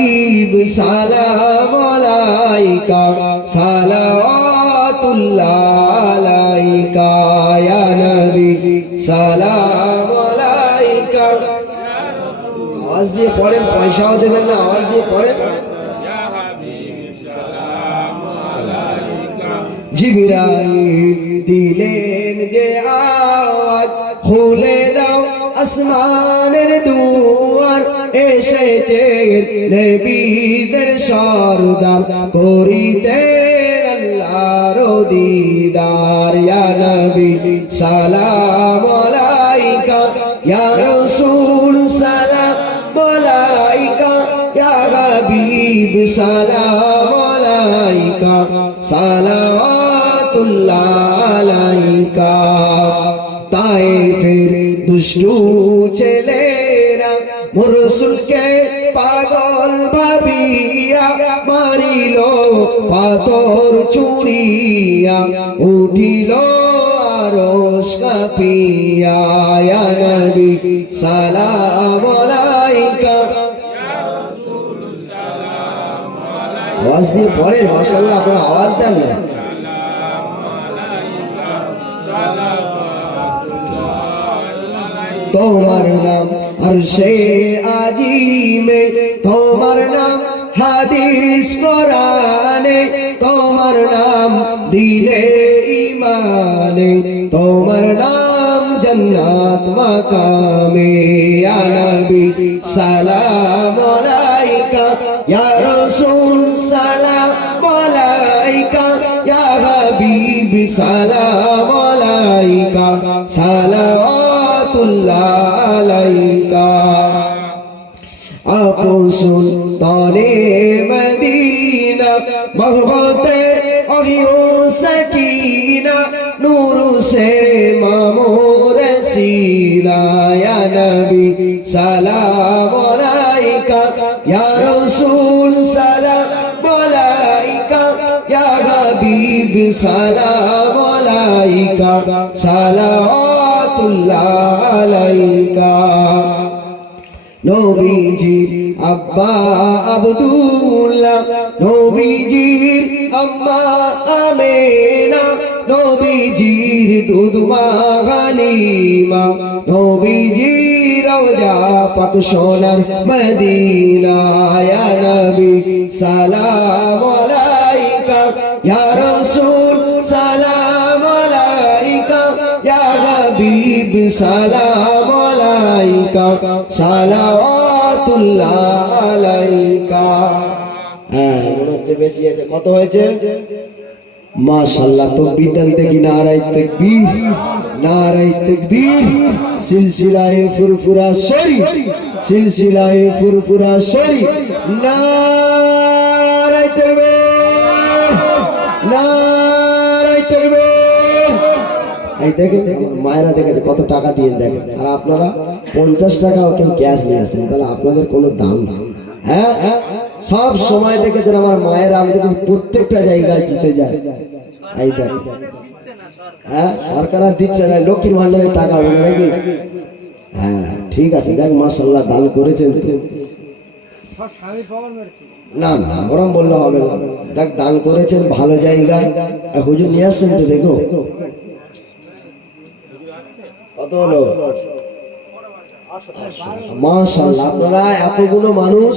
হাবিব সালাম আলাইকা সালাওয়াতুল্লাহ আলাইকা ইয়া নবী সালাম আলাইকা। আওয়াজ দিয়ে পড়েন, পয়সাও দেবেন না, আওয়াজ দিয়ে পড়েন। জিবরাইল দিলেন যে আওয়াজ, খুলে দাও আসমানের দুয়ার, এসেছে নবীদের সরদার, করিতে আল্লাহর দিদার। ইয়া নবী সালাম আলাইকা ইয়া রাসূল সালাম আলাইকা ইয়া হাবিব সালাম আলাইকা সালাওয়াতুল্লাহ আলাইকা। তায়েফের দুষ্টু ছেলেরা রাসূলকে পাগল ভাবিয়া, মারিল পাথর ছুঁড়িয়া, উঠিল আরশ কাঁপিয়া। ইয়া নবী সালাম আলাইকা। আওয়াজ দিয়ে পড়ে, মাশাআল্লাহ, আপনারা আওয়াজ দেন না। তোমার নাম আরশে আজিমে, তোমার নাম হাদিস কোরআনে, তোমার নাম দিলে ইমানে, তোমার নাম জান্নাত মাকামে। ইয়া নবী সালাম আলাইকা ইয়া রাসূল সালাম আলাইকা ইয়া হাবিব সালাম আলাইকা সালাওয়াতুল্লাহ আলাইকা। আপন সুলতানে মদিনা মহব্বতে ওহিও সাকিনা, নূর সে মামুর সিনা। ইয়া নবী সালাম আলাইকা ইয়া রাসূল সালাম আলাইকা ইয়া হাবিব সালাম আলাইকা সালাওয়াতুল্লাহ আলাইকা। নবীজির আব্বা আব্দুল্লাহ, নবীজির আম্মা আমেনা, নবীজির দুধমা হালিমা, নবীজির রওজা পাক সোনার মদিনা। ইয়া নবী সালাম আলাইকা ইয়া রাসূল সালাম আলাইকা ইয়া হাবিব সালাম আলাইকা সালাওয়াতুল্লাহ আলাইকা। হ্যাঁ, মনে হচ্ছে বেশি আছে। কত হয়েছে? মাশাআল্লাহ। তাকবীর দেন কি? নারায়ে তাকবীর, নারায়ে তাকবীর। সিলসিলায়ে ফুরফুরা শরীফ, সিলসিলায়ে ফুরফুরা শরীফ। নারায়ে তাকবীর, নারায়ে তাকবীর। এই দেখেন মায়েরা দেখেন কত টাকা দিয়ে দেখেন, আর আপনারা 50 টাকা কেউ ক্যাশ নিয়ে আসেন, তাহলে আপনাদের কোনো দাম না। হ্যাঁ, সব সময় দেখেছেন আমার মায়েরা আমাদের প্রত্যেকটা জায়গায় দিতে যায়। এই দেখ, হ্যাঁ, সরকার আর দিচ্ছে না, লক্ষ্মীর ভান্ডারের টাকা বলে নাকি। হ্যাঁ ঠিক আছে, দেখ মাশাআল্লাহ দান করেছেন। না না ওরম বললে হবে না, দেখ দান করেছেন ভালো জায়গায়, হুজুর নিয়ে আসছেন তো। দেখো কত হলো, মাশাআল্লাহ। আপনারা এতগুলো মানুষ